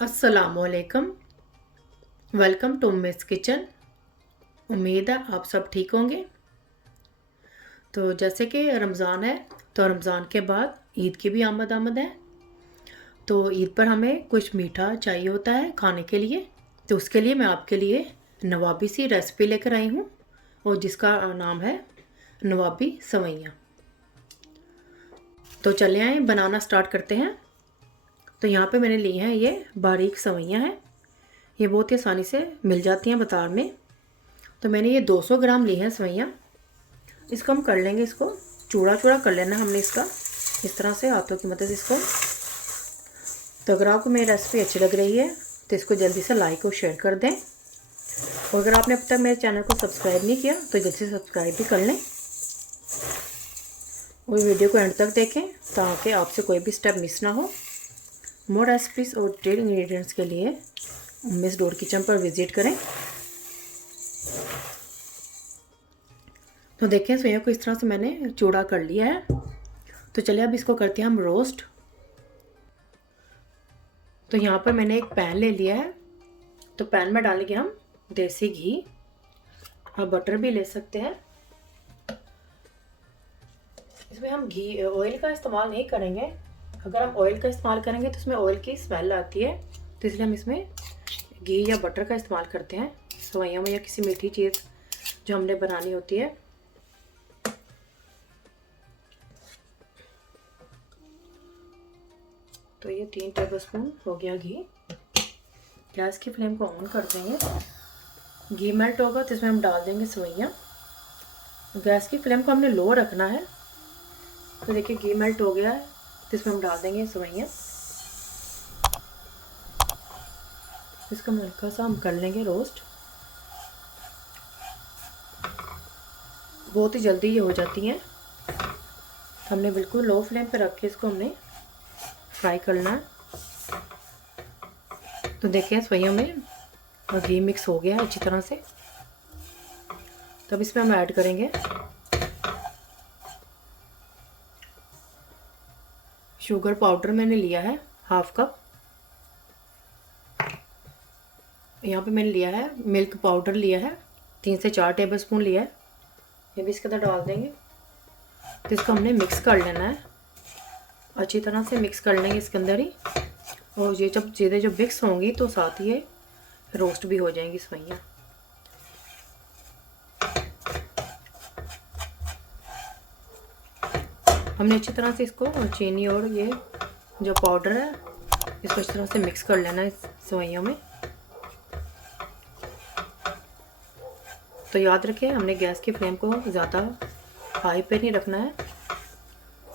अस्सलामुअलैकुम। Welcome to Miss Kitchen. उम्मीद है आप सब ठीक होंगे। तो जैसे कि रमज़ान है, तो रमज़ान के बाद ईद की भी आमद है। तो ईद पर हमें कुछ मीठा चाहिए होता है खाने के लिए। तो उसके लिए मैं आपके लिए नवाबी सी रेसिपी लेकर आई हूँ, और जिसका नाम है नवाबी सवैयाँ। तो चले आए बनाना स्टार्ट करते हैं। तो यहाँ पे मैंने ली हैं ये बारीक सवैयाँ हैं। ये बहुत ही आसानी से मिल जाती हैं बाज़ार में। तो मैंने ये 200 ग्राम ली हैं सवैयाँ। इसको हम कर लेंगे, इसको चूड़ा चूड़ा कर लेना हमने इसका, इस तरह से हाथों की मदद इसको। तो अगर आपको मेरी रेसिपी अच्छी लग रही है तो इसको जल्दी से लाइक और शेयर कर दें। और अगर आपने अब तक मेरे चैनल को सब्सक्राइब नहीं किया तो जल्दी से सब्सक्राइब भी कर लें, और वीडियो को एंड तक देखें ताकि आपसे कोई भी स्टेप मिस ना हो। मोर रेसिपीज़ और डिटेल इंग्रेडिएंट्स के लिए मिस डोर किचन पर विज़िट करें। तो देखें सोया को इस तरह से मैंने चूड़ा कर लिया है। तो चलिए अब इसको करते हैं हम रोस्ट। तो यहाँ पर मैंने एक पैन ले लिया है। तो पैन में डालेंगे हम देसी घी। आप बटर भी ले सकते हैं। इसमें हम घी ऑयल का इस्तेमाल नहीं करेंगे। अगर हम ऑयल का इस्तेमाल करेंगे तो इसमें ऑयल की स्मेल आती है, तो इसलिए हम इसमें घी या बटर का इस्तेमाल करते हैं सवैयों में या किसी मीठी चीज़ जो हमने बनानी होती है। तो ये 3 टेबलस्पून हो गया घी। गैस की फ्लेम को ऑन कर देंगे। घी मेल्ट होगा तो इसमें हम डाल देंगे सवैयाँ। गैस की फ्लेम को हमने लो रखना है। तो देखिए घी मेल्ट हो गया है, तो इसमें हम डाल देंगे सवैयाँ। इसको हल्का सा हम कर लेंगे रोस्ट। बहुत ही जल्दी ये हो जाती हैं। हमने बिल्कुल लो फ्लेम पे रख के इसको हमने फ्राई करना है। तो देखिए सवैयों में घी मिक्स हो गया है अच्छी तरह से। तब इसमें हम ऐड करेंगे शुगर पाउडर। मैंने लिया है हाफ कप। यहाँ पे मैंने लिया है मिल्क पाउडर लिया है, 3 से 4 टेबलस्पून लिया है। ये भी इसके अंदर डाल देंगे। तो इसको हमने मिक्स कर लेना है, अच्छी तरह से मिक्स कर लेंगे इसके अंदर ही। और ये जब चीज़ें जो मिक्स होंगी तो साथ ही ये रोस्ट भी हो जाएंगी सवैयाँ। हमने अच्छी तरह से इसको चीनी और ये जो पाउडर है इसको इस तरह से मिक्स कर लेना है इस सवैयों में। तो याद रखें हमने गैस की फ्लेम को ज़्यादा हाई पे नहीं रखना है,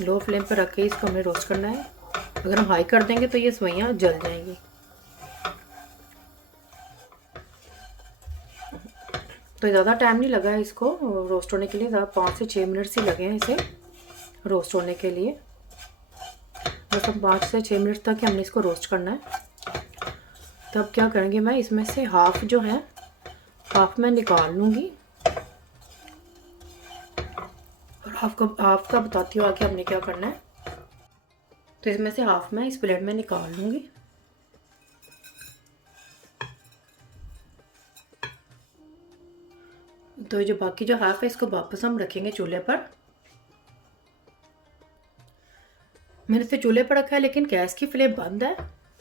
लो फ्लेम पर रख के इसको हमें रोस्ट करना है। अगर हम हाई कर देंगे तो ये सवैयाँ जल जाएंगी। तो ज़्यादा टाइम नहीं लगा है इसको रोस्ट होने के लिए, ज़्यादा 5 से 6 मिनट ही लगे हैं इसे रोस्ट होने के लिए। बस हम 5 से 6 मिनट तक ही हमने इसको रोस्ट करना है। तब क्या करेंगे, मैं इसमें से हाफ जो है हाफ मैं निकाल लूँगी, और हाफ का बताती हूँ आगे हमने क्या करना है। तो इसमें से हाफ मैं इस प्लेट में निकाल लूँगी। तो जो बाकी जो हाफ है इसको वापस हम रखेंगे चूल्हे पर। मैंने इसे चूल्हे पर रखा है लेकिन गैस की फ्लेम बंद है।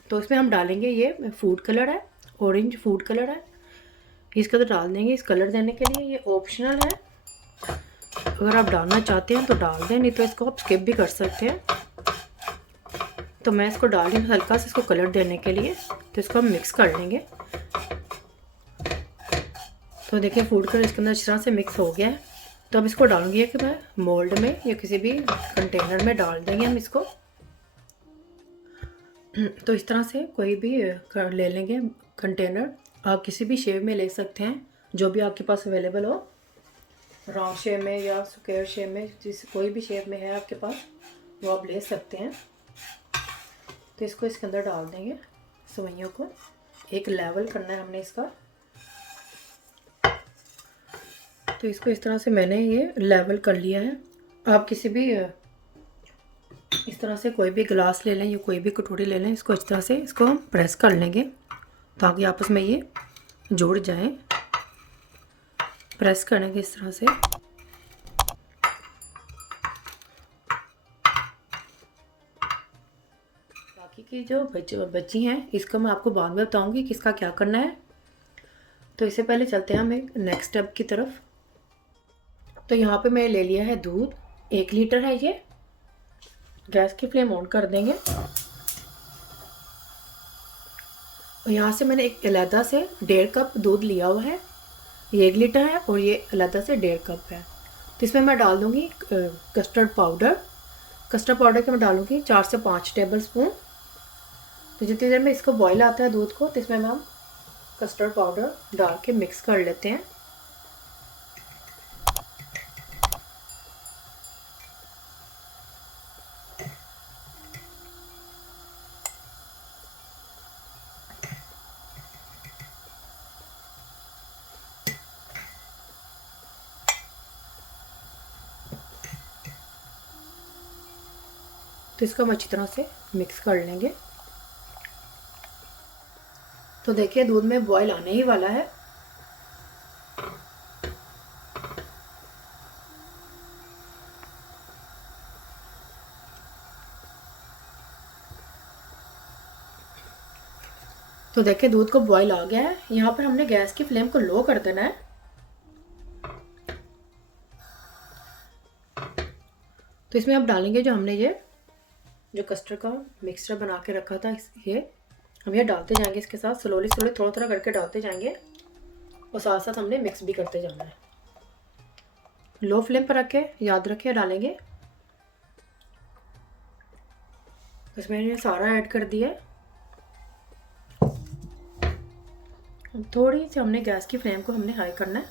तो इसमें हम डालेंगे ये फूड कलर है, ऑरेंज फूड कलर है। इसके अंदर डाल देंगे। इस कलर देने के लिए ये ऑप्शनल है, अगर आप डालना चाहते हैं तो डाल दें, नहीं तो इसको आप स्किप भी कर सकते हैं। तो मैं इसको डाल रही हूँ हल्का सा इसको कलर देने के लिए। तो इसको हम मिक्स कर लेंगे। तो देखिए फूड कलर इसके अंदर इस तरह से मिक्स हो गया है। तो अब इसको डालूंगी कि मैं मोल्ड में या किसी भी कंटेनर में डाल देंगे हम इसको। तो इस तरह से कोई भी ले लेंगे कंटेनर। आप किसी भी शेप में ले सकते हैं जो भी आपके पास अवेलेबल हो, राउंड शेप में या स्क्वायर शेप में, जिस कोई भी शेप में है आपके पास वो आप ले सकते हैं। तो इसको इसके अंदर डाल देंगे। सवैयों को एक लेवल करना है हमने इसका। तो इसको इस तरह से मैंने ये लेवल कर लिया है। आप किसी भी इस तरह से कोई भी गिलास ले लें या कोई भी कटोरी ले लें, इसको इस तरह से इसको हम प्रेस कर लेंगे ताकि आपस में ये जुड़ जाएं। प्रेस करेंगे इस तरह से। बाकी की जो बची हैं इसको मैं आपको बाद में बताऊंगी कि इसका क्या करना है। तो इससे पहले चलते हैं हम एक नेक्स्ट स्टेप की तरफ। तो यहाँ पे मैं ले लिया है दूध, 1 लीटर है ये। गैस की फ्लेम ऑन कर देंगे और यहाँ से मैंने एक अलहदा से 1.5 कप दूध लिया हुआ है। ये 1 लीटर है और ये अलहदा से 1.5 कप है। तो इसमें मैं डाल दूँगी कस्टर्ड पाउडर। कस्टर्ड पाउडर के मैं डालूँगी 4 से 5 टेबल स्पून। तो जितनी देर में इसको बॉईल आता है दूध को, तो इसमें हम कस्टर्ड पाउडर डाल के मिक्स कर लेते हैं। तो इसको हम अच्छी तरह से मिक्स कर लेंगे। तो देखिए दूध में बॉईल आने ही वाला है। तो देखिए दूध को बॉईल आ गया है। यहाँ पर हमने गैस की फ्लेम को लो कर देना है। तो इसमें अब डालेंगे जो हमने ये जो कस्टर्ड का मिक्सचर बना के रखा था, ये हम ये डालते जाएंगे। इसके साथ स्लोली स्लोली थोड़ा थोड़ा करके डालते जाएंगे और साथ साथ हमने मिक्स भी करते जाना है। लो फ्लेम पर रख के याद रखे डालेंगे। इसमें ये सारा ऐड कर दिया है। थोड़ी सी हमने गैस की फ्लेम को हमने हाई करना है।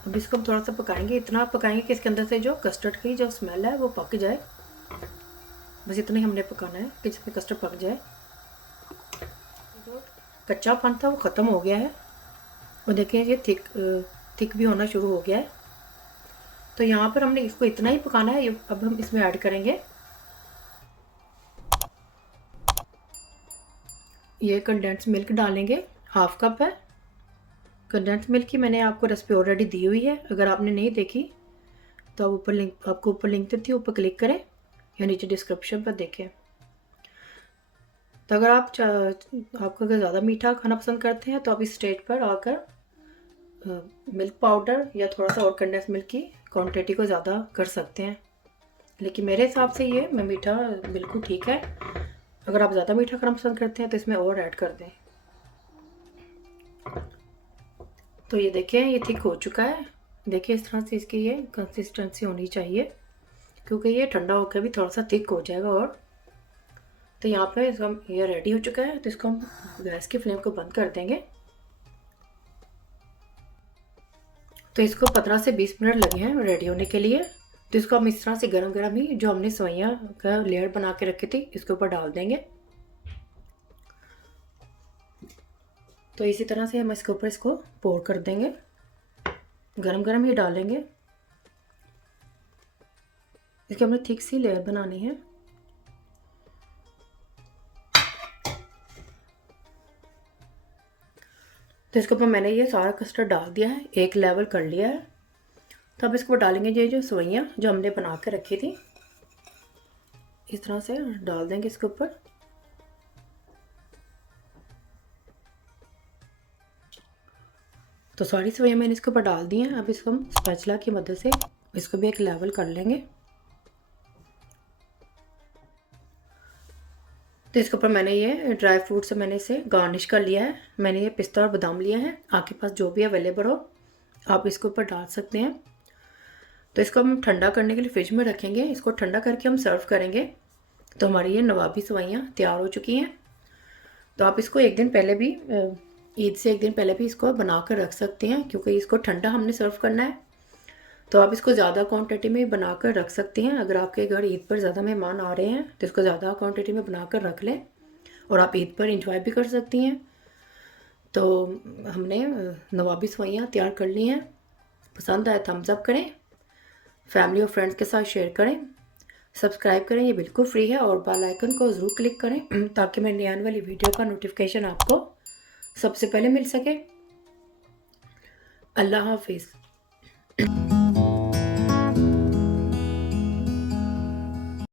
अब इसको हम थोड़ा सा पकाएंगे, इतना पकाएंगे कि इसके अंदर से जो कस्टर्ड की जो स्मेल है वो पक जाए। बस इतना ही हमने पकाना है कि जिसमें कस्टर्ड पक जाए। जो कच्चापन था वो ख़त्म हो गया है और देखिए ये थिक भी होना शुरू हो गया है। तो यहाँ पर हमने इसको इतना ही पकाना है। अब हम इसमें ऐड करेंगे ये कंडेंस मिल्क डालेंगे, 1/2 कप है। कंडेंस मिल्क की मैंने आपको रेसिपी ऑलरेडी दी हुई है। अगर आपने नहीं देखी तो आप आपको ऊपर लिंक देती है, ऊपर क्लिक करें या नीचे डिस्क्रिप्शन पर देखें। तो अगर आपको अगर ज़्यादा मीठा खाना पसंद करते हैं तो आप इस स्टेज पर आकर मिल्क पाउडर या थोड़ा सा और कंडेंस मिल्क की क्वांटिटी को ज़्यादा कर सकते हैं। लेकिन मेरे हिसाब से ये मीठा बिल्कुल ठीक है। अगर आप ज़्यादा मीठा खाना पसंद करते हैं तो इसमें और ऐड कर दें। तो ये देखिए ये थिक हो चुका है। देखिए इस तरह से इसकी ये कंसिस्टेंसी होनी चाहिए, क्योंकि ये ठंडा होकर भी थोड़ा सा थिक हो जाएगा। और तो यहाँ पे इसको ये रेडी हो चुका है। तो इसको हम गैस की फ्लेम को बंद कर देंगे। तो इसको 15 से 20 मिनट लगे हैं रेडी होने के लिए। तो इसको हम इस तरह से गरम गरम ही जो हमने सेवइयां का लेयर बना के रखी थी इसके ऊपर डाल देंगे। तो इसी तरह से हम इसके ऊपर इसको पोर कर देंगे, गरम गरम ही डालेंगे। इसकी हमने थिक सी लेयर बनानी है। तो इसके ऊपर मैंने ये सारा कस्टर्ड डाल दिया है, एक लेवल कर लिया है। तो अब इसको डालेंगे ये जो सेवइयां जो हमने बना के रखी थी, इस तरह से डाल देंगे इसके ऊपर। तो सारी सेवइयां मैंने इसके ऊपर डाल दी हैं। अब इसको हम स्पैचुला की मदद से इसको भी एक लेवल कर लेंगे। तो इसके ऊपर मैंने ये ड्राई फ्रूट से मैंने इसे गार्निश कर लिया है। मैंने ये पिस्ता और बादाम लिया है, आपके पास जो भी अवेलेबल हो आप इसके ऊपर डाल सकते हैं। तो इसको हम ठंडा करने के लिए फ्रिज में रखेंगे। इसको ठंडा करके हम सर्व करेंगे। तो हमारी ये नवाबी सेवइयां तैयार हो चुकी हैं। तो आप इसको एक दिन पहले भी, ईद से एक दिन पहले भी इसको बना कर रख सकते हैं, क्योंकि इसको ठंडा हमने सर्व करना है। तो आप इसको ज़्यादा क्वांटिटी में बना कर रख सकते हैं। अगर आपके घर ईद पर ज़्यादा मेहमान आ रहे हैं तो इसको ज़्यादा क्वांटिटी में बना कर रख लें और आप ईद पर इंजॉय भी कर सकती हैं। तो हमने नवाबी सेवइयां तैयार कर ली हैं। पसंद आए थम्स अप करें, फैमिली और फ्रेंड्स के साथ शेयर करें, सब्सक्राइब करें, ये बिल्कुल फ्री है। और बेल आइकन को ज़रूर क्लिक करें ताकि मेरी आने वाली वीडियो का नोटिफिकेशन आपको सबसे पहले मिल सके। अल्लाह हाफिज़।